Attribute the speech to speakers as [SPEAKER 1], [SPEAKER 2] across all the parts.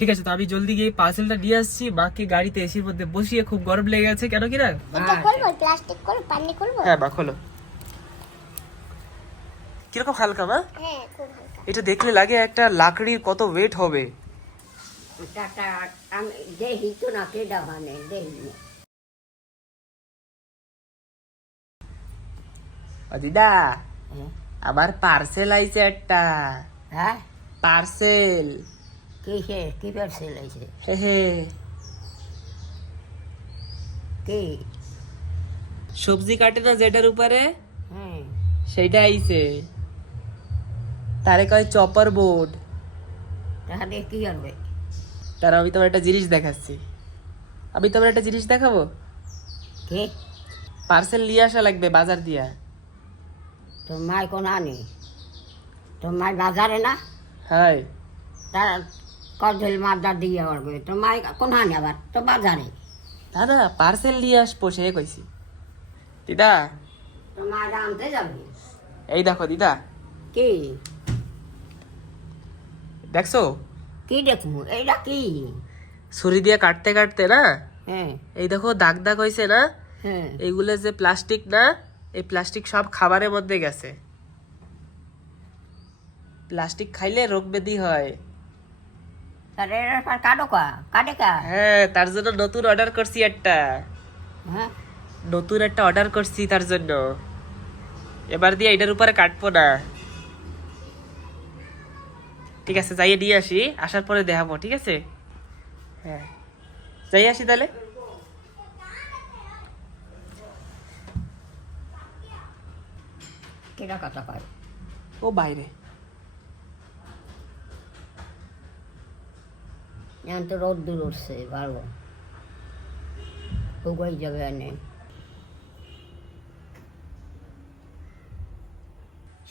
[SPEAKER 1] ঠিক আছে তো আমি জলদি গিয়ে পার্সেলটা নিয়ে আসছি মাকে গাড়িতে এসির মধ্যে বসিয়ে খুব গরম লেগে গেছে। কেন কি না
[SPEAKER 2] প্লাস্টিক পানি
[SPEAKER 1] হ্যাঁ মা খোলো। কীরকম হালকা মা
[SPEAKER 2] হ্যাঁ খুব হালকা।
[SPEAKER 1] এটা দেখলে লাগে একটা লাকড়ির কত ওয়েট হবে।
[SPEAKER 3] টাটা আমি দেখি তো না কেডা মানে দেখি
[SPEAKER 1] দিদা
[SPEAKER 3] হ্যাঁ?
[SPEAKER 1] আমার পার্সেল আইছে একটা।
[SPEAKER 3] হ্যাঁ?
[SPEAKER 1] পার্সেল
[SPEAKER 3] কিসে কি পার্সেল আছে
[SPEAKER 1] হে হে।
[SPEAKER 3] কি?
[SPEAKER 1] সবজি কাটে না যেটার উপরে?
[SPEAKER 3] হ্যাঁ
[SPEAKER 1] সেইটা আইছে। তারে কয় চপার বোর্ড।
[SPEAKER 3] তাহলে কি করবে
[SPEAKER 1] তার আমি তোমার একটা জিনিস দেখাচ্ছি। আমি তোমার একটা জিনিস দেখাবো?
[SPEAKER 3] কে?
[SPEAKER 1] পার্সেল নিয়ে আসা লাগবে বাজার দিয়া।
[SPEAKER 3] তোর মায় কোন আনি? তোর মায় বাজারে না?
[SPEAKER 1] হাই
[SPEAKER 3] তার কজল মাদার দিয়ে করবে তোর মায় কোন আনি আবার? তো বাজারে।
[SPEAKER 1] না পার্সেল নিয়ে আসব সে কইছি। দিদা।
[SPEAKER 3] তোর মায় আনতে যাবে?
[SPEAKER 1] এই দেখো দিদা।
[SPEAKER 3] কি?
[SPEAKER 1] দেখছ?
[SPEAKER 3] কি দেখব? এইটা কি?
[SPEAKER 1] ছুরি দিয়ে কাটতে কাটতে না?
[SPEAKER 3] হ্যাঁ।
[SPEAKER 1] এই দেখো দাগ দাগ হয়েছে না?
[SPEAKER 3] হ্যাঁ।
[SPEAKER 1] এইগুলো যে প্লাস্টিক না এই প্লাস্টিক সব খাবারের মধ্যে গেছে। প্লাস্টিক খাইলে রোগ ব্যাধি হয়।
[SPEAKER 3] কাটো কা কাটে কা
[SPEAKER 1] হ্যাঁ তার জন্য নতুন অর্ডার করছি একটা।
[SPEAKER 3] হ্যাঁ?
[SPEAKER 1] নতুন একটা অর্ডার করছি তার জন্য। এবার দিয়ে এটার উপরে কাটবো না। ঠিক আছে যাইয়ে দিয়ে আসি। আসার পরে দেখাবো ঠিক আছে? হ্যাঁ। যাই আসি তাহলে।
[SPEAKER 3] কেটা কথা কয়?
[SPEAKER 1] ও বাইরে।
[SPEAKER 3] এখন তো রোদ দূর উঠছে ভালো। উগাই যাবে এনে।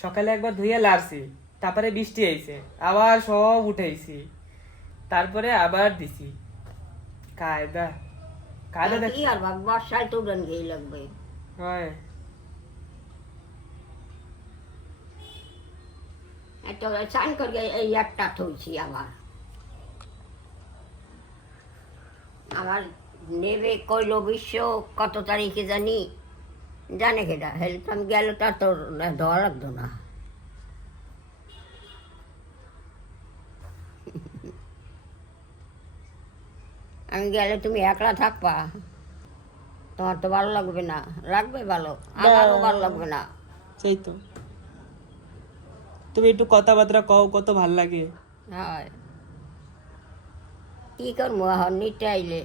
[SPEAKER 1] সকালে একবার ধুইয়া লারছি তারপরে বৃষ্টি আইছে আবার সব উঠাইছি তারপরে আবার দিছি। কায়দা কায়দা দেখ
[SPEAKER 3] কি আর বর্ষায় তো উড়ান গিয়ে লাগবে।
[SPEAKER 1] হয়।
[SPEAKER 3] একটা চান করে এই একটা থইছি আবার। আমার নেবে কইল বিশ্ব কত তারিখে জানি? জানে কেটা হেল্প আমি গেল তার তোর দেওয়া লাগতো না? আমি গেলে তুমি একলা থাকবা? তোমার তো ভালো লাগবে না। লাগবে ভালো আমারও ভালো লাগবে না।
[SPEAKER 1] সেই তো। তুমি একটু কথাবার্তা কও কত ভালো লাগে।
[SPEAKER 3] হয়। কি করব এখন নিতে আইলে।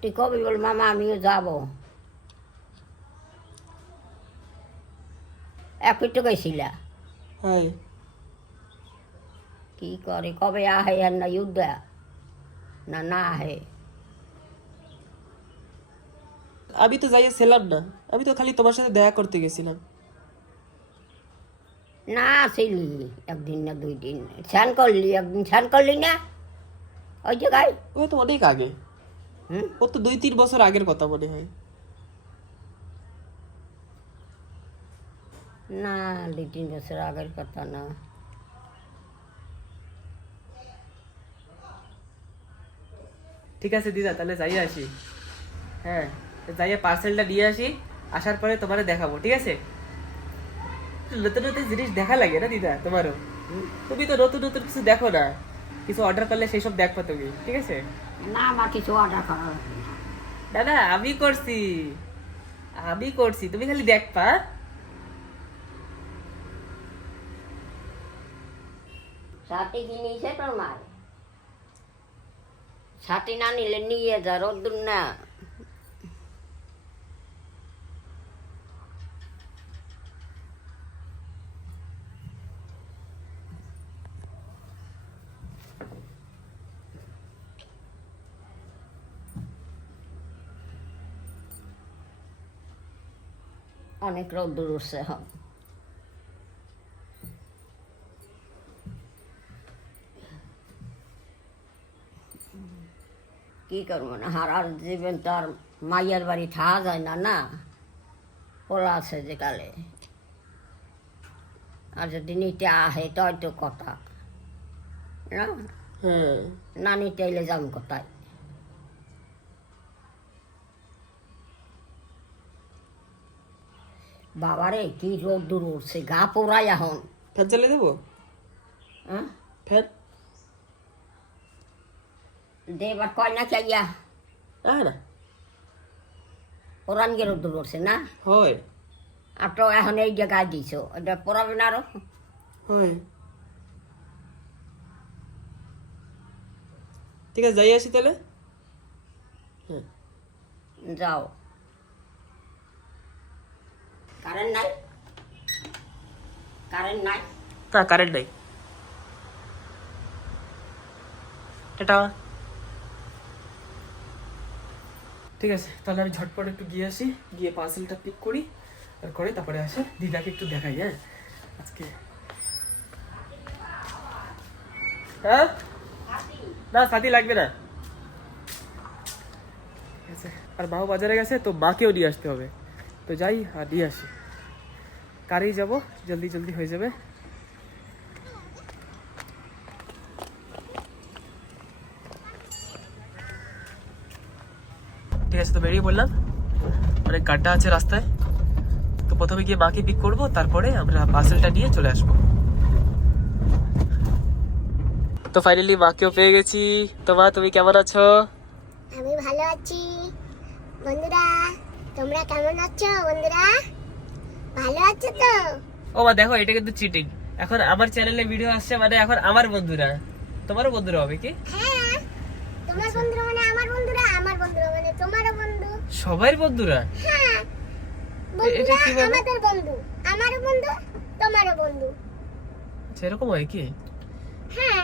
[SPEAKER 3] তুই কবি বল মামা আমিও যাব। একই তো গেছিলা কি করে কবে আহে আর না যুদ্ধ? না না আহে।
[SPEAKER 1] আমি তো যাইয়া ছিলাম না আমি তো খালি তোমার সাথে দেখা করতে গেছিলাম।
[SPEAKER 3] না আসিলি একদিন না দুই দিন। স্নান করলি একদিন স্নান করলি না? ওই জায়গায়
[SPEAKER 1] ওই তো অনেক আগে।
[SPEAKER 3] হুম?
[SPEAKER 1] ও তো দুই তিন বছর আগের কথা মনে হয়।
[SPEAKER 3] না দুই তিন বছর আগের কথা না।
[SPEAKER 1] ঠিক আছে দিদা তাহলে যাই আসি। হ্যাঁ যাইয়া পার্সেলটা দিয়ে আসি আসার পরে তোমারে দেখাবো ঠিক আছে? নতুন নতুন জিনিস দেখা লাগে না দিদা তোমারও? তুমি তো নতুন নতুন কিছু দেখো না। কিছু অর্ডার করলে সেই সব দেখবা তুমি ঠিক আছে?
[SPEAKER 3] না আমার কিছু অর্ডার করা না।
[SPEAKER 1] দাদা আমি করছি। আমি করছি তুমি খালি দেখবা।
[SPEAKER 3] সাথে কি নিয়েছে তোর মার সাথে না নিলে নিয়ে যা রোদ্দুর না। অনেক রোদ্দুর উঠছে এখন। কি করব না হারার জীবন তো আর মাইয়ার বাড়ি থাকা যায় না না? ওরা আছে যে কালে। আর যদি নিতে আহে তো হয়তো কথা। না?
[SPEAKER 1] হ্যাঁ
[SPEAKER 3] নানি চাইলে যাম কোথায়? বাবারে কি রোদ দূর উঠছে গা পোড়াই এখন।
[SPEAKER 1] ফ্যান চালিয়ে দেবো?
[SPEAKER 3] হ্যাঁ?
[SPEAKER 1] ফ্যান
[SPEAKER 3] দে এবার কয় না চাইয়া
[SPEAKER 1] না।
[SPEAKER 3] পোড়ান গিয়ে রোদ দূর উঠছে না?
[SPEAKER 1] হয়।
[SPEAKER 3] আর তো এখন এই জায়গায় দিছ এটা পড়াবে না আরও?
[SPEAKER 1] হয়। ঠিক আছে যাই আসি তাহলে। হ্যাঁ।
[SPEAKER 3] যাও। কারেন্ট নাই। কারেন্ট নাই।
[SPEAKER 1] না কারেন্ট নাই। এটা ঠিক আছে তাহলে আমি ঝটপট একটু গিয়ে আসি গিয়ে পার্সেলটা পিক করি আর করে তারপরে আসে দিদাকে একটু দেখাই হ্যাঁ? আজকে। হ্যাঁ? না সাথী লাগবে না। ঠিক আছে। আর মাও বাজারে গেছে তো মাকেও নিয়ে আসতে হবে। তো যাই আর নিয়ে আসি। কারেই যাব, জলদি জলদি হয়ে যাবে। ঠিক আছে, তো বেরিয়ে বললাম অনেক গাড্ডা আছে রাস্তায়। তো প্রথমে গিয়ে মাকে পিক করব, তারপরে আমরা পার্সেলটা নিয়ে চলে আসব। তো ফাইনালি মাকেও পেয়ে গেছি। তো মা, তুমি কেমন আছো?
[SPEAKER 2] আমি ভালো আছি। বন্ধুরা, তোমরা কেমন আছো বন্ধুরা? ভালো আছো তো?
[SPEAKER 1] ও দেখো এটা কিন্তু চিটিং এখন আমার চ্যানেলে ভিডিও আসছে মানে এখন আমার বন্ধুরা। তোমারও বন্ধুরা হবে কি?
[SPEAKER 2] হ্যাঁ তোমার বন্ধুরা মানে আমার বন্ধুরা আমার বন্ধুরা মানে তোমারও বন্ধু।
[SPEAKER 1] সবাই বন্ধুরা?
[SPEAKER 2] হ্যাঁ
[SPEAKER 1] এটা
[SPEAKER 2] বন্ধুরা আমাদের বন্ধু আমারও বন্ধু তোমারও বন্ধু।
[SPEAKER 1] সেরকম হয় কি?
[SPEAKER 2] হ্যাঁ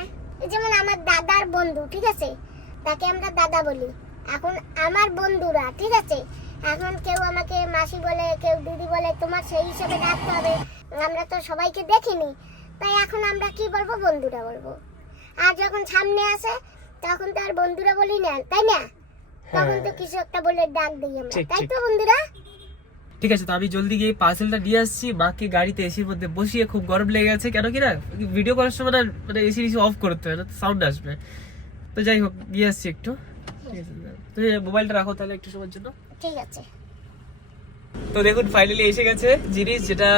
[SPEAKER 2] যেমন আমার দাদার বন্ধু ঠিক আছে? তাকে আমরা দাদা বলি। এখন আমার বন্ধুরা ঠিক আছে? এখন কেউ আমাকে মাসি বলে কেউ দিদি বলে তোমার সেই হিসেবে ডাকতে হবে। আমরা তো সবাইকে দেখিনি। তাই এখন আমরা কি বলব? বন্ধুরা বলব। আর যখন সামনে আসে তখন তো আর বন্ধুরা বলি না তাই না? তখন তো কিছু একটা বলে ডাক দিই আমরা তাই তো বন্ধুরা?
[SPEAKER 1] ঠিক আছে তো আমি জলদি গিয়ে পার্সেলটা নিয়ে আসছি। মাকে গাড়িতে এসির মধ্যে বসিয়ে খুব গরম লেগে গেছে। কেন কি না ভিডিও করার সময় না মানে এসি এসি অফ করতে হয় না সাউন্ড আসবে। তো যাই হোক গিয়ে আসছি একটু। ঠিক আছে, মোবাইলটা রাখো তাহলে একটু সময়ের জন্য।
[SPEAKER 2] ঠিক আছে।
[SPEAKER 1] তো দেখুন ফাইনালি এসে গেছে জিনিস যেটা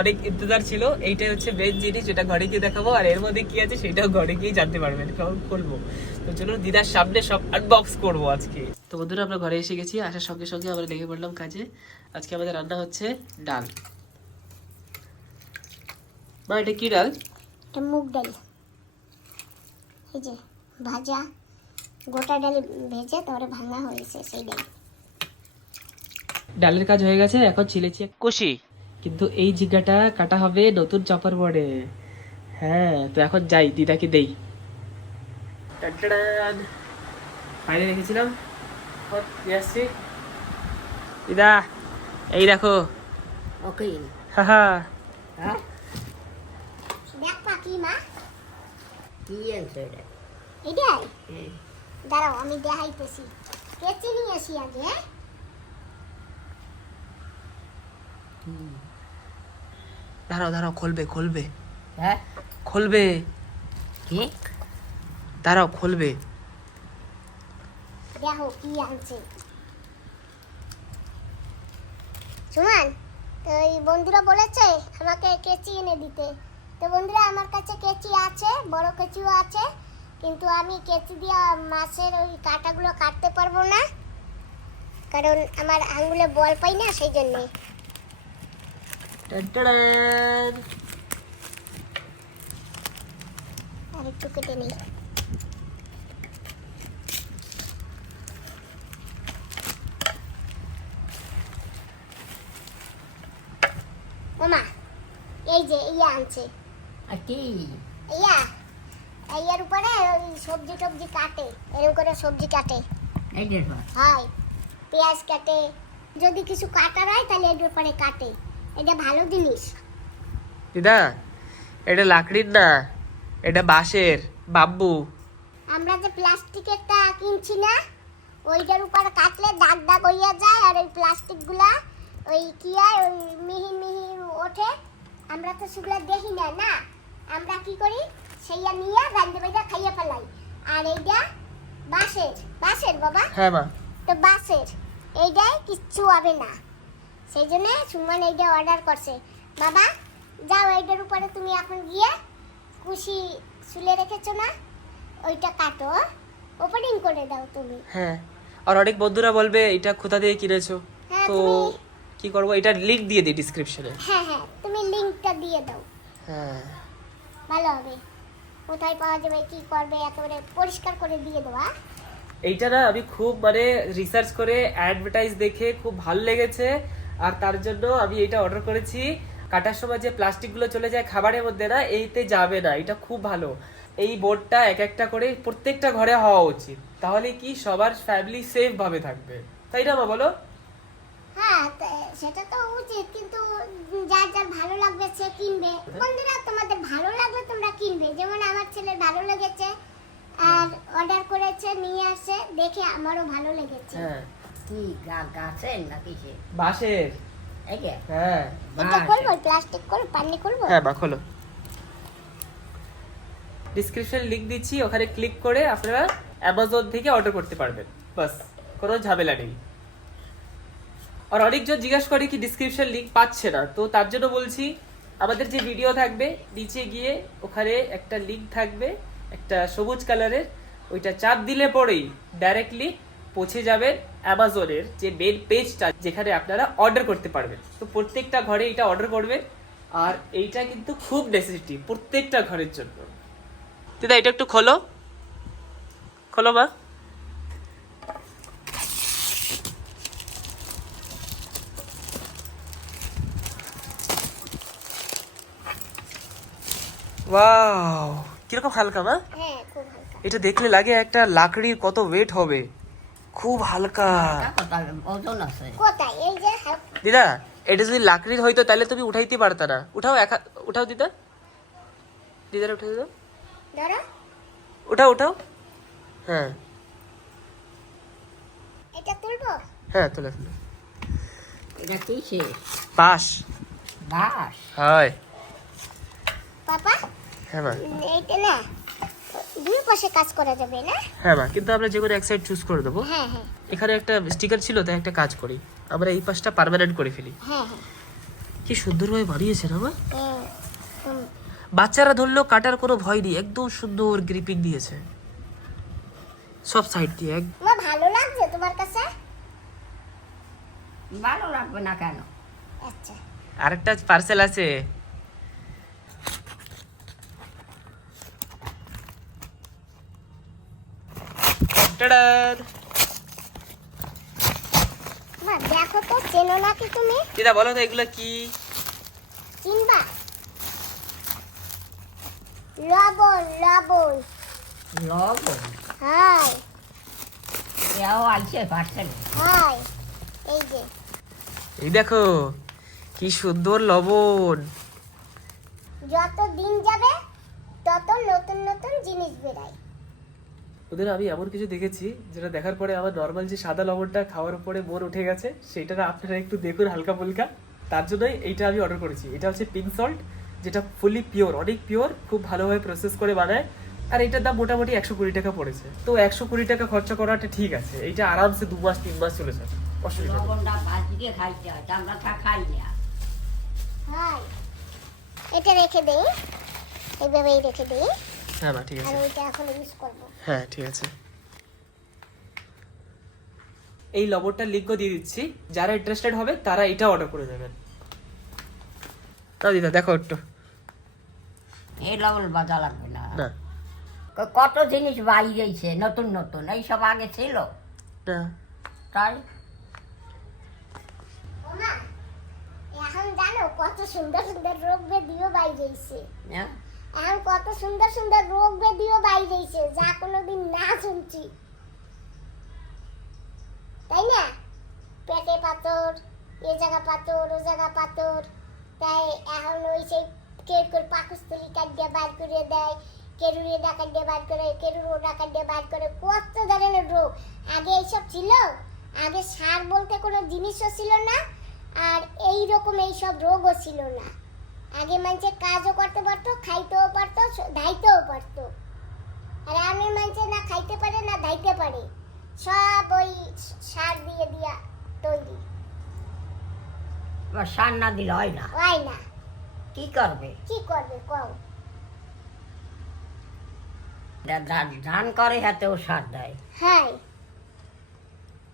[SPEAKER 1] অনেক ইন্তজার ছিল। এইটাই হচ্ছে মেন জিনিস যেটা ঘরে গিয়ে দেখাবো। আর এর মধ্যে কি আছে সেটাও ঘরে গিয়ে জানতে পারবেন কখন খুলবো। তো চলুন দিদার সামনে সব আনবক্স করব আজকে। তো বন্ধুরা আমরা ঘরে এসে গেছি। আসার সঙ্গে সঙ্গে আমরা লেগে পড়লাম কাজে। আজকে আমাদের রান্না হচ্ছে ডাল। মা এটা কি ডাল?
[SPEAKER 2] এটা মুগ ডাল। এই যে ভাজা গোটা ডাল ভেজে তারপরে ভাঙা হয়েছে সেই ডাল।
[SPEAKER 1] ডালের কাজ হয়ে গেছে এখন ছিলেছি। কষি। কিন্তু এই জিগাটা কাটা হবে নতুন চপার বোর্ডে। হ্যাঁ তো এখন যাই দিদাকে দেই। বাইরে রেখেছিলাম। আসছি। দিদা এই দেখো।
[SPEAKER 3] ওকে।
[SPEAKER 1] হাহা।
[SPEAKER 3] হ্যাঁ।
[SPEAKER 2] দেখ পাখি মা।
[SPEAKER 3] কি আনছো এটা?
[SPEAKER 2] এটাই? দাঁড়াও আমি দেখাইতেছি। কেচি নিয়ে আসি আগে হ্যাঁ?
[SPEAKER 1] দাঁড়াও দাঁড়াও খুলবে খুলবে।
[SPEAKER 3] হ্যাঁ?
[SPEAKER 1] খুলবে।
[SPEAKER 3] কি?
[SPEAKER 1] দাঁড়াও খুলবে।
[SPEAKER 2] দেখো কি আনছে। সুমান এই বন্ধুরা বলেছে আমাকে কেচি এনে দিতে। তো বন্ধুরা আমার কাছে কেচি আছে বড় কেচিও আছে কিন্তু আমি কেচি দিয়ে মাছের ওই কাঁটাগুলো কাটতে পারব না। কারণ আমার আঙ্গুলে বল পাই না সেই জন্যে। একটু কেটে নেই এই যে ইয়া আনছে।
[SPEAKER 3] আর কি?
[SPEAKER 2] ইয়া ইয়ার উপরে সবজি টবজি কাটে এরকম করে সবজি কাটে।
[SPEAKER 3] এই দেখো।
[SPEAKER 2] হয় পেঁয়াজ কাটে যদি কিছু কাটার হয় তাহলে এর উপরে কাটে। এটা ভালো জিনিস।
[SPEAKER 1] দিদা এটা লাকড়ির না এটা বাঁশের বাম্বু।
[SPEAKER 2] আমরা যে প্লাস্টিকেরটা কিনছি না ওইটার উপর কাটলে দাগ দাগ হইয়া যায় আর ওই প্লাস্টিকগুলা ওই কি হয় ওই মিহি মিহি ওঠে। আমরা তো সেগুলো দেখি না না? আমরা কি করি সেইয়া নিয়ে রান্ধে বাইরে খাইয়া আর এইটা বাঁশের বাঁশের বাবা।
[SPEAKER 1] হ্যাঁ মা।
[SPEAKER 2] তো বাসের এইটাই কিচ্ছু হবে না। সেই জন্য সুমন এইটা অর্ডার করছে। বাবা যাও এইটার উপরে তুমি এখন গিয়ে কুশি শুলে রেখেছো না? ওইটা কাটো ওপেনিং করে দাও তুমি।
[SPEAKER 1] হ্যাঁ আর অনেক বন্ধুরা বলবে এটা কোথা দিয়ে কিনেছো।
[SPEAKER 2] হ্যাঁ,
[SPEAKER 1] তো কি করব? এটা লিংক দিয়ে দিই ডিসক্রিপশনে
[SPEAKER 2] হ্যাঁ হ্যাঁ তুমি লিংকটা দিয়ে দাও।
[SPEAKER 1] হ্যাঁ।
[SPEAKER 2] ভালো হবে। কোথায় পাওয়া যাবে কি করবে একেবারে পরিষ্কার করে দিয়ে দেওয়া
[SPEAKER 1] এইটা না আমি খুব মানে রিসার্চ করে অ্যাডভার্টাইজ দেখে খুব ভালো লেগেছে। আর তার জন্য আমি এটা অর্ডার করেছি। কাটার সময় যে প্লাস্টিকগুলো চলে যায় খাবারের মধ্যে না এইতে যাবে না এটা খুব ভালো। এই বোর্ডটা এক একটা করে প্রত্যেকটা ঘরে হওয়া উচিত। তাহলে কি সবার ফ্যামিলি সেফ ভাবে থাকবে? তাই না মা বলো?
[SPEAKER 2] হ্যাঁ সেটা তো উচিত কিন্তু যার যার ভালো লাগবে সে কিনবে। বন্ধুরা তোমাদের ভালো লাগলে তোমরা কিনবে। যেমন আমার ছেলের ভালো লেগেছে আর অর্ডার করেছে নিয়ে আসে দেখে আমারও ভালো লেগেছে।
[SPEAKER 1] হ্যাঁ।
[SPEAKER 3] কি গা- গাছের না কিসে
[SPEAKER 1] বাঁশের। হ্যাঁ।
[SPEAKER 2] এটা প্লাস্টিক পানি
[SPEAKER 1] হ্যাঁ মা খোলো। ডিসক্রিপশন লিংক দিচ্ছি ওখানে ক্লিক করে আপনারা অ্যামাজন থেকে অর্ডার করতে পারবেন। বাস কোনো ঝামেলা নেই। আর অনেকজন জিজ্ঞাসা করে কি ডিসক্রিপশন লিংক পাচ্ছে না। তো তার জন্য বলছি আমাদের যে ভিডিও থাকবে নিচে গিয়ে ওখানে একটা লিংক থাকবে একটা সবুজ কালারের ওইটা চাপ দিলে পরেই ডাইরেক্টলি পৌঁছে যাবেন অ্যামাজনের যে মেন পেজটা যেখানে আপনারা অর্ডার করতে পারবেন। তো প্রত্যেকটা ঘরে এটা অর্ডার করবেন আর এইটা কিন্তু খুব নেসেসিটি প্রত্যেকটা ঘরের জন্য। দিদা এটা একটু খোলো। খোলো মা। ওয়াও কীরকম হালকা মা?
[SPEAKER 2] হ্যাঁ খুব
[SPEAKER 1] এটা দেখলে লাগে একটা লাকড়ির কত ওয়েট হবে। খুব হালকা।
[SPEAKER 3] কথা ওজন আছে।
[SPEAKER 2] কোথায়? এই যে হাল-
[SPEAKER 1] দিদা এটা যদি লাকড়ির হইতো তাহলে তুমি উঠাইতে পারতা না। উঠাও এক উঠাও দিদা। দিদার উঠে দিদা
[SPEAKER 2] ধরো।
[SPEAKER 1] উঠাও উঠাও। হ্যাঁ।
[SPEAKER 2] এটা তুলবো?
[SPEAKER 1] হ্যাঁ তুলে তুলে
[SPEAKER 3] এটা কিসে?
[SPEAKER 1] পাস
[SPEAKER 3] ঘাস
[SPEAKER 1] হয়।
[SPEAKER 2] পাপা?
[SPEAKER 1] হ্যাঁ মা
[SPEAKER 2] এইটা না। দুই পাশে কাজ করা যাবে না?
[SPEAKER 1] হ্যাঁ মা কিন্তু আমরা যে কোনো এক সাইড চুজ করে দেবো।
[SPEAKER 2] হ্যাঁ হ্যাঁ।
[SPEAKER 1] এখানে একটা স্টিকার ছিল তাই একটা কাজ করি। আমরা এই পাশটা পার্মানেন্ট করে ফেলি।
[SPEAKER 2] হ্যাঁ হ্যাঁ।
[SPEAKER 1] কি সুন্দরভাবে বানিয়েছে না মা। বাচ্চারা ধরলেও কাটার কোনো ভয় নেই একদম সুন্দর গ্রিপিং দিয়েছে। সব সাইড দিয়ে এক
[SPEAKER 2] মা ভালো লাগছে তোমার কাছে?
[SPEAKER 3] ভালো লাগবে না কেন?
[SPEAKER 2] আচ্ছা।
[SPEAKER 1] আরেকটা পার্সেল আছে। টাডান!
[SPEAKER 2] মা দেখো তো চেনো নাকি তুমি?
[SPEAKER 1] দিদা বলো তো এগুলো কি?
[SPEAKER 2] চিনবা লবণ লবণ।
[SPEAKER 3] লবণ?
[SPEAKER 2] হাই।
[SPEAKER 3] এও আইসে পার্সেল
[SPEAKER 2] হাই এই যে।
[SPEAKER 1] এই দেখো কি সুন্দর লবণ।
[SPEAKER 2] যত দিন যাবে তত নতুন নতুন জিনিস বেরায়।
[SPEAKER 1] ওদের আমি এমন কিছু দেখেছি যেটা দেখার পরে আমার নর্মাল যে সাদা লবণটা খাওয়ার পরে মন উঠে গেছে সেটা আপনারা একটু দেখুন হালকা ফুলকা। তার জন্যই এইটা আমি অর্ডার করেছি। এটা হচ্ছে পিঙ্ক সল্ট যেটা ফুলি পিওর অনেক পিওর খুব ভালোভাবে প্রসেস করে বানায়। আর এটার দাম মোটামুটি একশো কুড়ি টাকা পড়েছে। তো একশো কুড়ি টাকা খরচা করাটা ঠিক আছে। এইটা আরামসে দু মাস তিন মাস চলে যাবে। অসুবিধা
[SPEAKER 2] এটা রেখে দেই এইভাবেই রেখে দেই
[SPEAKER 1] হ্যাঁ মা ঠিক আছে।
[SPEAKER 2] ওইটা এখন ইউজ করব।
[SPEAKER 1] হ্যাঁ ঠিক আছে। এই লবণটা লিঙ্কও দিয়ে দিচ্ছি। যারা ইন্টারেস্টেড হবে তারা এটা অর্ডার করে দেবেন। তাও দিদা দেখো একটু।
[SPEAKER 3] এই লবণ বাজা লাগবে না।
[SPEAKER 1] না।
[SPEAKER 3] কত জিনিস বাইরেছে নতুন নতুন এইসব আগে ছিল?
[SPEAKER 1] না।
[SPEAKER 3] তাই?
[SPEAKER 2] এখন জানো কত সুন্দর সুন্দর রোগ ব্যাধিও বাইরেছে
[SPEAKER 3] হ্যাঁ?
[SPEAKER 2] এখন কত সুন্দর সুন্দর রোগ ব্যাধিও বাইরেছে, যা কোনোদিন না শুনছি। তাই না? পেটে পাথর, এ জায়গা পাথর, ও জায়গা পাথর। তাই এখন ওই সেই কের করে পাকস্থলী কাটিয়ে বার করে দেয় কেরুরে ডাকা দিয়ে বার করে কেরুর ডাকা দিয়ে বার করে, কত ধরনের রোগ। আগে এইসব ছিল? আগে সার বলতে কোনো জিনিসও ছিল না, আর এই রকম এইসব রোগও ছিল না। আগে মানুষের কাজও করতে পারতো খাইতেও পারতো ধাইতেও পারতো। আর আমি মানুষের না খাইতে পারে না দাইতে পারে। সব ওই সার দিয়ে দিয়া তৈরি।
[SPEAKER 3] সার না দিলে হয় না।
[SPEAKER 2] হয় না।
[SPEAKER 3] কি করবে?
[SPEAKER 2] কি করবে কও?
[SPEAKER 3] ধান- ধান করে হাতেও সার দেয়।
[SPEAKER 2] হ্যাঁ।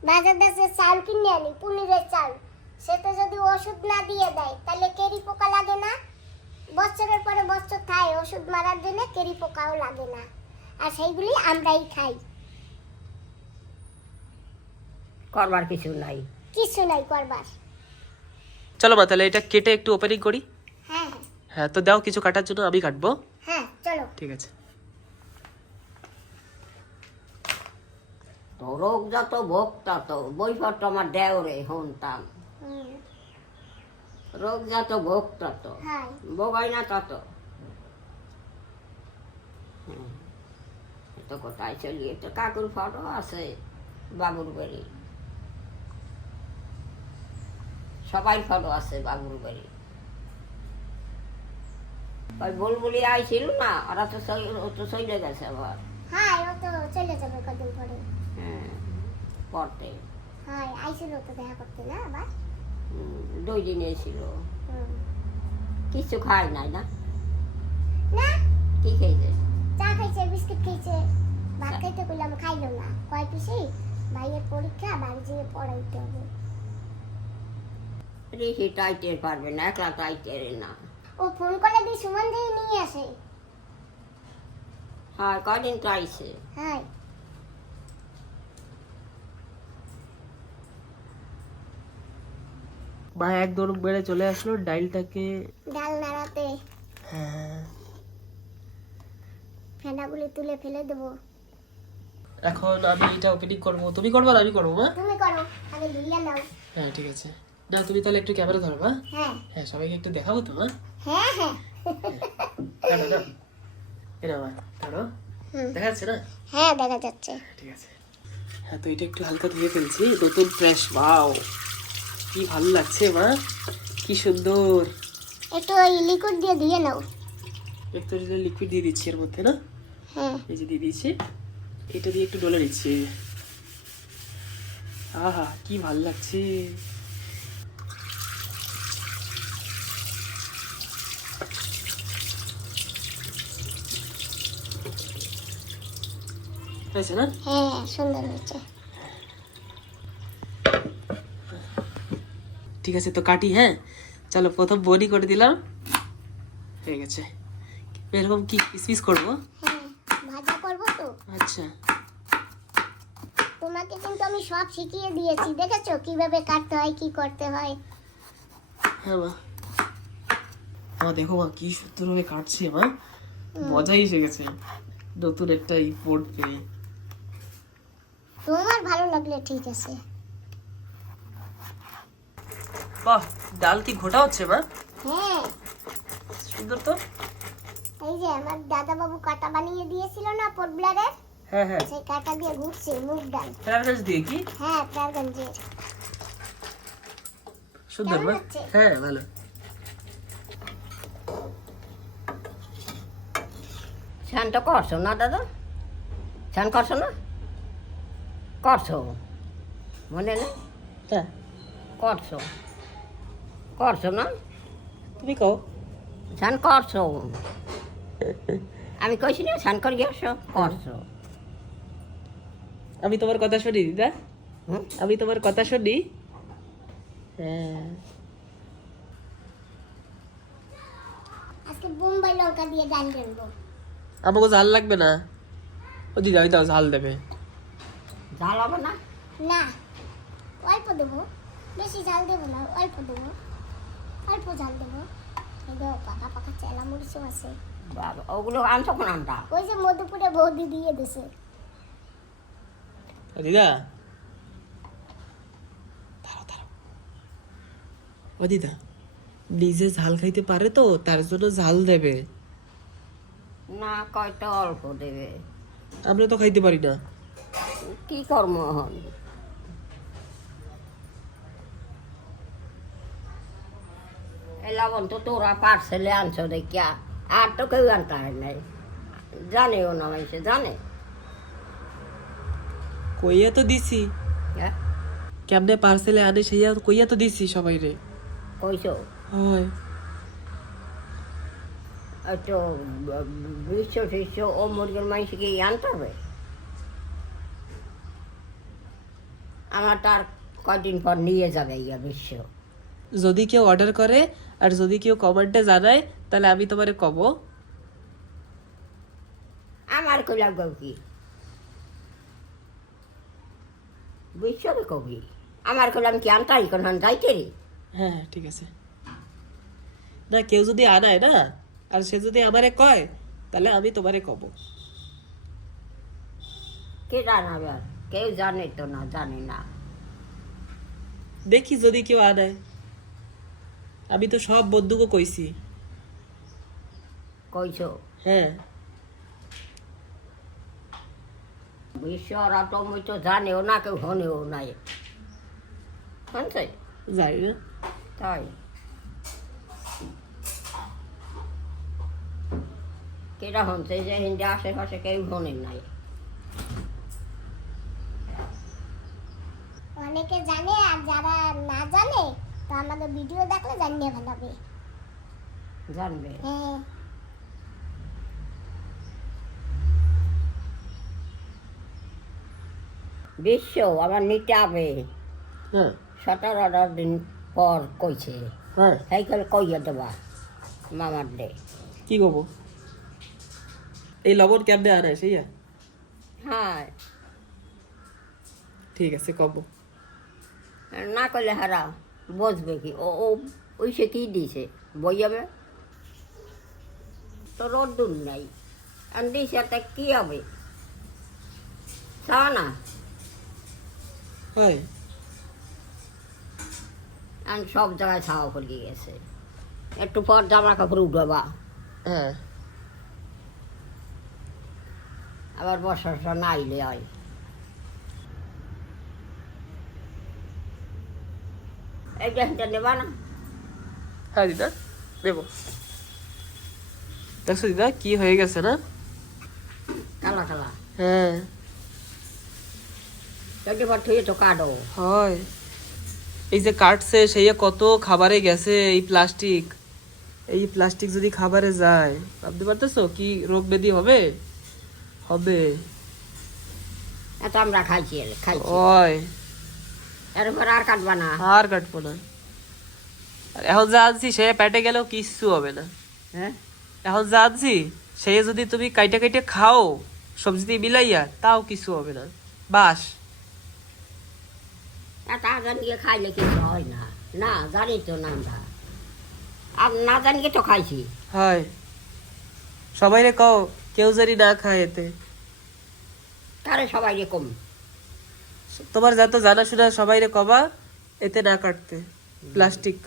[SPEAKER 2] বাজার দেশে চাল কিনে আনি পনিরের চাল। সেটা যদি ওষুধ না দিয়ে দেয় তাহলে কেরি পোকা লাগে না? বছরের পরে বছর খাই ওষুধ মারার জন্য কেরি পোকাও লাগে না। আর সেইগুলি আমরাই খাই।
[SPEAKER 3] করবার কিছু নাই।
[SPEAKER 2] কিছু নাই করবার।
[SPEAKER 1] চলো মা তাহলে এটা কেটে একটু ওপেনিং করি?
[SPEAKER 2] হ্যাঁ হ্যাঁ।
[SPEAKER 1] হ্যাঁ তো দাও কিছু কাটার জন্য আমি কাটবো।
[SPEAKER 2] হ্যাঁ চলো।
[SPEAKER 1] ঠিক আছে।
[SPEAKER 3] তো রোগ যত ভোগ তত বইপত্র আমার দেওরে হনতাম। রোগ যত ভোগ তত।
[SPEAKER 2] হ্যাঁ।
[SPEAKER 3] ভোগাই না তত। তো কোথায় চলি তো কাকুর ফটো আছে বাবুর বাড়ি। সবাই ফটো আছে বাবুর বাড়ি। ওই বুলবুলি আইছিল না ওরা তো সই- ও তো চলে গেছে আবার।
[SPEAKER 2] হ্যাঁ ও তো চলে যাবে কদিন পরে।
[SPEAKER 3] হ্যাঁ পড়তে
[SPEAKER 2] হ্যাঁ আইছিল তো দেখা করতে না আবার?
[SPEAKER 3] দুই
[SPEAKER 2] হুম।
[SPEAKER 3] কিছু খায় নাই না?
[SPEAKER 2] না।
[SPEAKER 3] কি খেয়েছে?
[SPEAKER 2] চা খাইছে বিস্কিট খাইছে ভাত খাইতে কইলাম খাইলো না। কয় পিসি? ভাইয়ের পরীক্ষা বাড়ি যেয়ে পড়াইতে হবে।
[SPEAKER 3] রেখে টাইটের পারবে না একলা টাইটের না।
[SPEAKER 2] ও ফোন করে দিয়ে সুমন দিয়ে নিয়ে আসে।
[SPEAKER 3] হ্যাঁ কদিন তো আইছে
[SPEAKER 2] হ্যাঁ
[SPEAKER 1] মা এক দৌড় বেড়ে চলে আসলো ডাইলটাকে।
[SPEAKER 2] ডাল নাড়াতে।
[SPEAKER 1] হ্যাঁ।
[SPEAKER 2] ফেনাগুলি তুলে ফেলে দেবো।
[SPEAKER 1] এখন আমি এটা ওপেনিং করব। তুমি করব না আমি করব মা?
[SPEAKER 2] তুমি করো আমি লিয়া নাও।
[SPEAKER 1] হ্যাঁ ঠিক আছে। না তুমি তাহলে একটু ক্যামেরা ধরো
[SPEAKER 2] হ্যাঁ।
[SPEAKER 1] হ্যাঁ সবাইকে একটু দেখাবো তো মা।
[SPEAKER 2] হ্যাঁ হ্যাঁ।
[SPEAKER 1] না এরা মা ধরো। দেখা যাচ্ছে না?
[SPEAKER 2] হ্যাঁ দেখা যাচ্ছে।
[SPEAKER 1] ঠিক আছে। হ্যাঁ তো এটা একটু হালকা ধুয়ে ফেলছি। নতুন ফ্রেশ ওয়াও কি ভালো লাগছে মা কি সুন্দর।
[SPEAKER 2] একটু লিকুইড দিয়ে দিয়ে নাও।
[SPEAKER 1] একটু লিকুইড দিয়ে দিচ্ছি এর মধ্যে না?
[SPEAKER 2] হ্যাঁ।
[SPEAKER 1] এই যে দিয়ে দিয়েছি। এটা দিয়ে একটু ডলে নিচ্ছি। আহা কি ভালো লাগছে। হয়েছে না?
[SPEAKER 2] হ্যাঁ সুন্দর হয়েছে।
[SPEAKER 1] ঠিক আছে তো কাটি হ্যাঁ? চলো প্রথম বডি করে দিলাম। হয়ে গেছে। এরকম কি পিস করব?
[SPEAKER 2] হ্যাঁ ভাজা করব তো।
[SPEAKER 1] আচ্ছা।
[SPEAKER 2] তোমাকে কিন্তু আমি সব শিখিয়ে দিয়েছি দেখেছ? কীভাবে কাটতে হয় কি করতে হয়।
[SPEAKER 1] হ্যাঁ মা। মা দেখো মা কি সুন্দরভাবে কাটছে মা। মজাই এসে গেছে। নতুন একটা ই বোর্ড পেয়ে।
[SPEAKER 2] তোমার ভালো লাগলে ঠিক আছে।
[SPEAKER 1] বাহ ডাল কি ঘোটা হচ্ছে মা
[SPEAKER 2] হ্যাঁ।
[SPEAKER 1] সুন্দর তো।
[SPEAKER 2] এই যে আমার দাদা বাবু কাটা বানিয়ে দিয়েছিল না পোটব্লারের
[SPEAKER 1] হ্যাঁ হ্যাঁ।
[SPEAKER 2] সেই কাটা দিয়ে ঘুরছে মুগ ডাল।
[SPEAKER 1] ফ্রাইড দিয়ে কি?
[SPEAKER 2] হ্যাঁ প্রারগঞ্জের
[SPEAKER 1] সুন্দর
[SPEAKER 2] কেমন
[SPEAKER 1] হ্যাঁ ভালো।
[SPEAKER 3] স্নান তো করছ না দাদা? স্নান করছ না? করছ? মনে নেই
[SPEAKER 1] হ্যাঁ
[SPEAKER 3] করছ? করছ না?
[SPEAKER 1] তুমি কও।
[SPEAKER 3] স্নান করছ? আমি কইছি না স্নান করে গেছো করছ।
[SPEAKER 1] আমি তোমার কথা শুনি দিদা।
[SPEAKER 3] হুম?
[SPEAKER 1] আমি তোমার কথা শুনি। হ্যাঁ।
[SPEAKER 2] আজকে বোম্বাই লঙ্কা দিয়ে ডাল রানবো
[SPEAKER 1] আমাকে ঝাল লাগবে না। ও দিদা ওই দাও ঝাল দেবে।
[SPEAKER 3] জাল হবে না?
[SPEAKER 2] না অল্প দেবো। বেশি ঝাল দেবো না অল্প দেবো। অল্প ঝাল দেবো। পাকা পাকা চেলা মরিচও আছে।
[SPEAKER 3] বাবা ওগুলো আনছো কোন আনটা
[SPEAKER 2] ওই যে মধুপুরে বৌদি দিয়ে দিছে।
[SPEAKER 1] দিদা। দাঁড়াও দাঁড়াও। ও দিদা নিজে ঝাল খাইতে পারে তো তার জন্য ঝাল দেবে।
[SPEAKER 3] না কয়টা অল্প দেবে?
[SPEAKER 1] আমরা তো খাইতে পারি না।
[SPEAKER 3] কি কর্ম হন? এই লবণ তো তোরা পার্সেলে আনছো দেখিয়া। আর তো কেউ আনতে হয় নাই। জানেও না মানুষে জানে।
[SPEAKER 1] কইয়া তো দিছি।
[SPEAKER 3] হ্যাঁ?
[SPEAKER 1] কেমনে পার্সেলে আনে সেইয়া কইয়া তো দিছি সবাই রে
[SPEAKER 3] কইছো?
[SPEAKER 1] হয়।
[SPEAKER 3] একটু বিশ্ব টিশ্ব ও মুরগির মাংসকে আনতে হবে? আমার তার কয়দিন পর নিয়ে যাবে ইয়া বিশ্ব।
[SPEAKER 1] যদি কেউ অর্ডার করে আর যদি কেউ কমেন্টে জানায় তাহলে আমি তোমারে কব
[SPEAKER 3] আমার কইলাম কেউ কি বিশ্বকে কবি? আমার কইলাম কি আনতাই কোন যাইতে রে?
[SPEAKER 1] হ্যাঁ ঠিক আছে। না কেউ যদি আনায় না আর সে যদি আমারে কয় তাহলে আমি তোমারে কব
[SPEAKER 3] কে জানাবে কেউ জানে তো না জানে না।
[SPEAKER 1] দেখি যদি কেউ আনায়। আমি তো সব বন্ধুকে কইছি।
[SPEAKER 3] কইছো?
[SPEAKER 1] হ্যাঁ।
[SPEAKER 3] বিশ্ব ওরা তো মুই তো জানেও না কেউ শোনেও নাই। শুনছে?
[SPEAKER 1] যাই না
[SPEAKER 3] তাই। কেটা শুনছে যে হিন্দি আশেপাশে কেউ শোনেন নাই?
[SPEAKER 2] অনেকে জানে আর যারা না জানে তো আমাদের ভিডিও দেখলে জানিয়ে ফেলাবে।
[SPEAKER 3] জানবে।
[SPEAKER 2] হ্যাঁ।
[SPEAKER 3] বিশ্ব আমার নিতে হবে
[SPEAKER 1] হ্যাঁ।
[SPEAKER 3] সতেরো আঠারো দিন পর কইছে।
[SPEAKER 1] হ্যাঁ।
[SPEAKER 3] সাইকেল কইয়া দেবা মামার দে
[SPEAKER 1] কি কব? এই লবণ কেমনে আনায় সেইয়া?
[SPEAKER 3] হ্যাঁ।
[SPEAKER 1] ঠিক আছে কব।
[SPEAKER 3] না করলে হারা বসবে কি? ও ও ওই সে কি দিছে? বই যাবে? তো রোদ্দুর নাই। আর দিছে তা কি হবে? চাও না
[SPEAKER 1] হয়।
[SPEAKER 3] আর সব জায়গায় ছাওয়া পড়ে গেছে। একটু পর জামা কাপড় উঠাবা।
[SPEAKER 1] হ্যাঁ।
[SPEAKER 3] আবার বর্ষা না আইলে হয়। এইটা হেঁটে নেবা না
[SPEAKER 1] হ্যাঁ দিদা দেব দেখছ দিদা কি হয়ে গেছে না
[SPEAKER 3] কালা কালা
[SPEAKER 1] হ্যাঁ
[SPEAKER 3] কেটে থুয়ে তো কাটো
[SPEAKER 1] হয় এই যে কাটছে সেই কত খাবারে গেছে এই প্লাস্টিক এই প্লাস্টিক যদি খাবারে যায় ভাবতে পারতেছো কি রোগ ব্যাধি হবে? হবে।
[SPEAKER 3] এত আমরা খাইছি খাইছি।
[SPEAKER 1] ওই।
[SPEAKER 3] এরপর আর কাটবা না।
[SPEAKER 1] আর কাটবো না। এখন যা আনছি সে পেটে গেলেও কিচ্ছু হবে না।
[SPEAKER 3] হ্যাঁ?
[SPEAKER 1] এখন যা আনছি সে যদি তুমি কাইটে কাইটে খাও সবজি দিয়ে মিলাইয়া তাও কিছু হবে না। বাস।
[SPEAKER 3] জানিয়ে খাইলে কিছু হয় না। না জানি তো না আমরা। আর না জানিয়ে তো খাইছি।
[SPEAKER 1] হয়। সবাই রে কও কেউ যদি না খায় এতে।
[SPEAKER 3] তারে সবাই কম।
[SPEAKER 1] তোমার যত জানাশোনা সবাই রে কবা এতে না কাটতে প্লাস্টিক।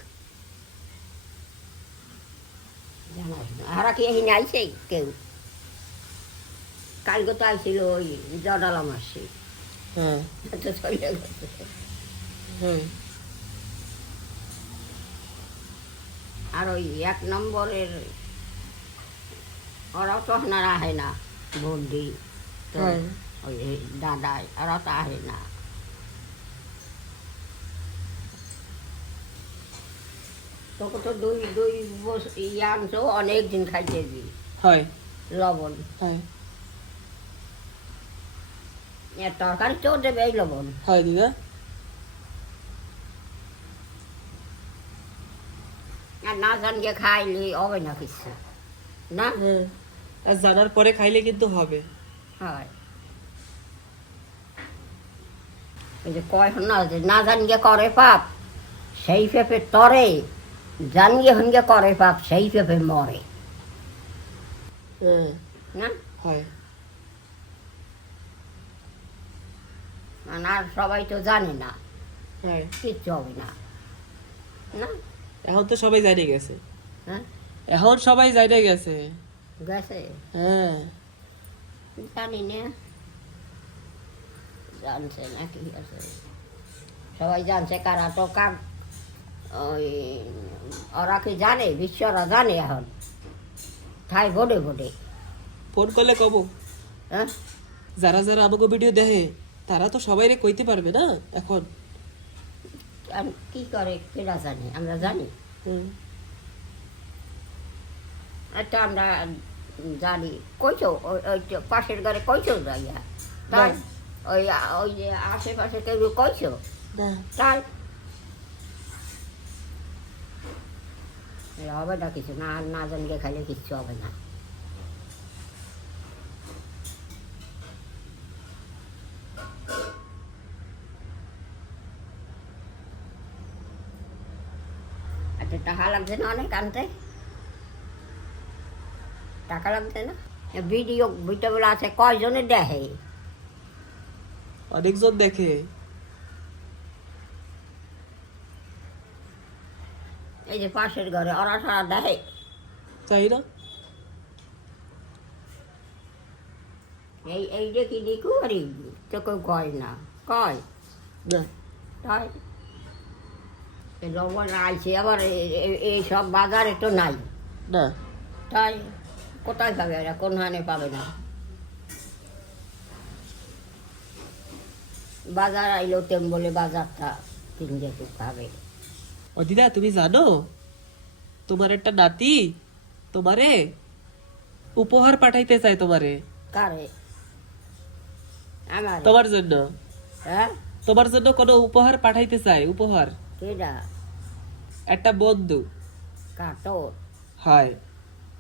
[SPEAKER 3] হারা কি কেউ? কালকে তো আইছিল ওই জডালাম আসছে
[SPEAKER 1] হ্যাঁ।
[SPEAKER 3] তো চলে গেছে। আর ওই এক নম্বরের ওরাও তো আপনার আহে না বন্দি। তো
[SPEAKER 1] হ্যাঁ।
[SPEAKER 3] ওই দাদাই ওরা তো আহে না। তোকে তো দুই দুই আনছো অনেক দিন খাইতে দি
[SPEAKER 1] হয়।
[SPEAKER 3] লবণ।
[SPEAKER 1] হয়।
[SPEAKER 3] তরকারি তো দেবে এই লবণ।
[SPEAKER 1] হয় দিদা।
[SPEAKER 3] আর না জানিয়ে খাইলে হবে না কিছু। না?
[SPEAKER 1] হ্যাঁ। আর জানার পরে খাইলে কিন্তু হবে।
[SPEAKER 3] হয়। ওই যে কয় না না করে পাপ সেই পেপে তরে। জানিয়ে হনগে করে পাপ সেই পেপে মরে।
[SPEAKER 1] হ্যাঁ
[SPEAKER 3] না?
[SPEAKER 1] হয়।
[SPEAKER 3] আর সবাই তো জানে না।
[SPEAKER 1] হয়।
[SPEAKER 3] কিচ্ছু হবে না। না?
[SPEAKER 1] এখন তো সবাই জানে গেছে।
[SPEAKER 3] হ্যাঁ?
[SPEAKER 1] এখন সবাই জানে গেছে।
[SPEAKER 3] গেছে?
[SPEAKER 1] হ্যাঁ।
[SPEAKER 3] জানি না। জানছে না কি আছে। সবাই জানছে কারা তো কাক ওই ওরা কি জানে? বিশ্বরা জানে এখন। ঠাই বোর্ডে বোর্ডে
[SPEAKER 1] ফোন করলে কব।
[SPEAKER 3] হ্যাঁ?
[SPEAKER 1] যারা যারা আমাকে ভিডিও দেখে তারা তো সবাই কইতে পারবে না এখন।
[SPEAKER 3] আর কি করে? কেনা জানি? আমরা জানি। একটা আমরা জানি। কইছো? ওই ওই পাশের ঘরে কইছো যাইয়া? তাই? ওই ওই যে আশেপাশে কেউ কইছো? তাই? হবে না কিছু না না জানলে খাইলে কিচ্ছু হবে না। আচ্ছা টাকা লাগছে না অনেক আনতে? টাকা লাগছে না? ভিডিও, ভিডিওগুলো আছে, কয়জনে দেখে?
[SPEAKER 1] অনেকজন দেখে।
[SPEAKER 3] এই যে পাশের ঘরে ওরা সারা দেখে।
[SPEAKER 1] তাই না
[SPEAKER 3] এই এই যে কি দেখু আরে তো কেউ কয় না কয়? তাই? লবণ আইছে আবার এ- এ- এই সব বাজারে তো নাই।
[SPEAKER 1] না
[SPEAKER 3] তাই কোথায় পাবে এরা? কোন হানে পাবে না? বাজার আইলেও তেম বলে বাজারটা কিনতে পাবে।
[SPEAKER 1] ও দিদা তুমি জানো? তোমার একটা নাতি তোমারে উপহার পাঠাইতে চাই তোমারে।
[SPEAKER 3] কারে? আমার?
[SPEAKER 1] তোমার জন্য।
[SPEAKER 3] হ্যাঁ?
[SPEAKER 1] তোমার জন্য কোনো উপহার পাঠাইতে চাই উপহার।
[SPEAKER 3] কেডা?
[SPEAKER 1] একটা বন্ধু।
[SPEAKER 3] কাটো
[SPEAKER 1] হয়।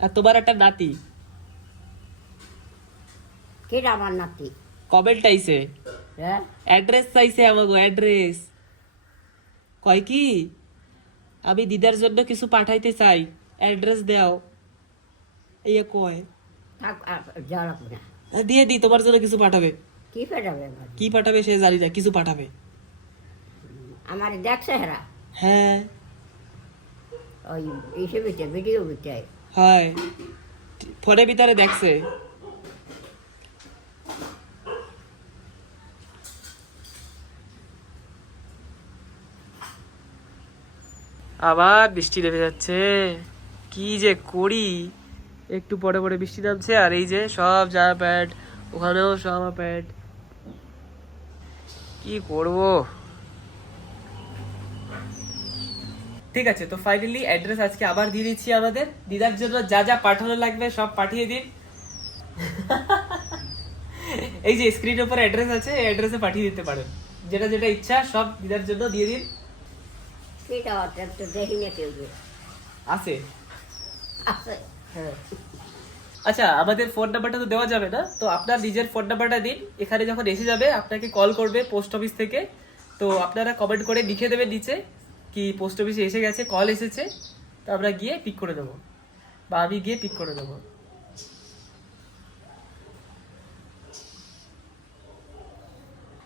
[SPEAKER 1] আর তোমার একটা নাতি।
[SPEAKER 3] কেডা আমার নাতি?
[SPEAKER 1] কমেন্ট আইছে।
[SPEAKER 3] হ্যাঁ?
[SPEAKER 1] অ্যাড্রেস চাইছে আমাকে অ্যাড্রেস। কয় কি? আমি দিদার জন্য কিছু পাঠাইতে চাই। অ্যাড্রেস দাও। এই কয়। দিয়ে দি তোমার জন্য কিছু পাঠাবে।
[SPEAKER 3] কি আমার
[SPEAKER 1] কি পাঠাবে সে জানি না কিছু পাঠাবে।
[SPEAKER 3] আমার দেখছে হেরা
[SPEAKER 1] হ্যাঁ।
[SPEAKER 3] ওই ইসে বিটে ভিডিও
[SPEAKER 1] হয়। ফোনের ভিতরে দেখছে। আবার বৃষ্টি নেমে যাচ্ছে। কি যে করি? একটু পরে পরে বৃষ্টি নামছে, আর এই যে সব জামা প্যান্ট, ওখানেও জামা প্যান্ট। কি করব? ঠিক আছে, তো ফাইনালি অ্যাড্রেস আজকে আবার দিয়ে দিচ্ছি আমাদের। দিদার জন্য যা যা পাঠানো লাগবে সব পাঠিয়ে দিন। এই যে স্ক্রিনের উপর অ্যাড্রেস আছে, এই অ্যাড্রেসে পাঠিয়ে দিতে পারেন। যেটা যেটা ইচ্ছা সব দিদার জন্য দিয়ে দিন।
[SPEAKER 3] তো দেখি না কেউ
[SPEAKER 1] আছে?
[SPEAKER 3] আছে
[SPEAKER 1] হ্যাঁ। আচ্ছা আমাদের ফোন নাম্বারটা তো দেওয়া যাবে না। তো আপনার নিজের ফোন নাম্বারটা দিন। এখানে যখন এসে যাবে আপনাকে কল করবে পোস্ট অফিস থেকে। তো আপনারা কমেন্ট করে লিখে দেবেন নিচে কি পোস্ট অফিসে এসে গেছে কল এসেছে। তো আমরা গিয়ে পিক করে দেবো। বা আমি গিয়ে পিক করে দেবো।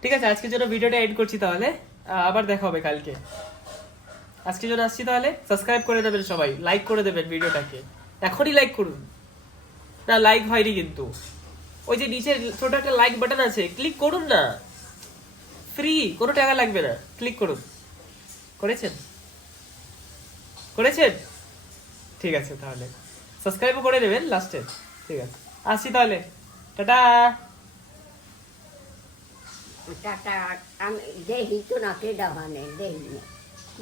[SPEAKER 1] ঠিক আছে আজকের জন্য ভিডিওটা এড করছি তাহলে। আবার দেখা হবে কালকে। আজকের জন্য আসছি তাহলে সাবস্ক্রাইব করে দেবেন সবাই লাইক করে দেবেন ভিডিওটাকে। এখনই লাইক করুন। না লাইক হয়নি কিন্তু। ওই যে নিচে ছোট একটা লাইক বাটন আছে ক্লিক করুন না। ফ্রি কোনো টাকা লাগবে না। ক্লিক করুন। করেছেন? করেছেন? ঠিক আছে তাহলে। সাবস্ক্রাইবও করে দেবেন লাস্টে ঠিক আছে। আসছি তাহলে। টাটা।
[SPEAKER 3] টাটা। আমি দেখি তো না কেডা মানে দেখি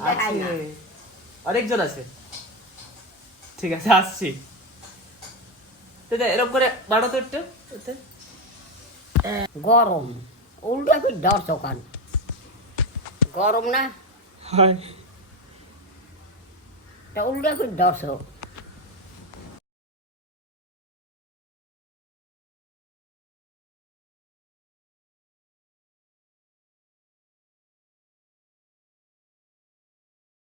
[SPEAKER 1] আছে।
[SPEAKER 3] না
[SPEAKER 1] অনেকজন আছে। ঠিক আছে আসছি। এরকম করে বাড়ো তো একটু।
[SPEAKER 3] গরম। উল্টা কি ডর দোকান গরম না?
[SPEAKER 1] হয়।
[SPEAKER 3] উল্টা কি ডরছো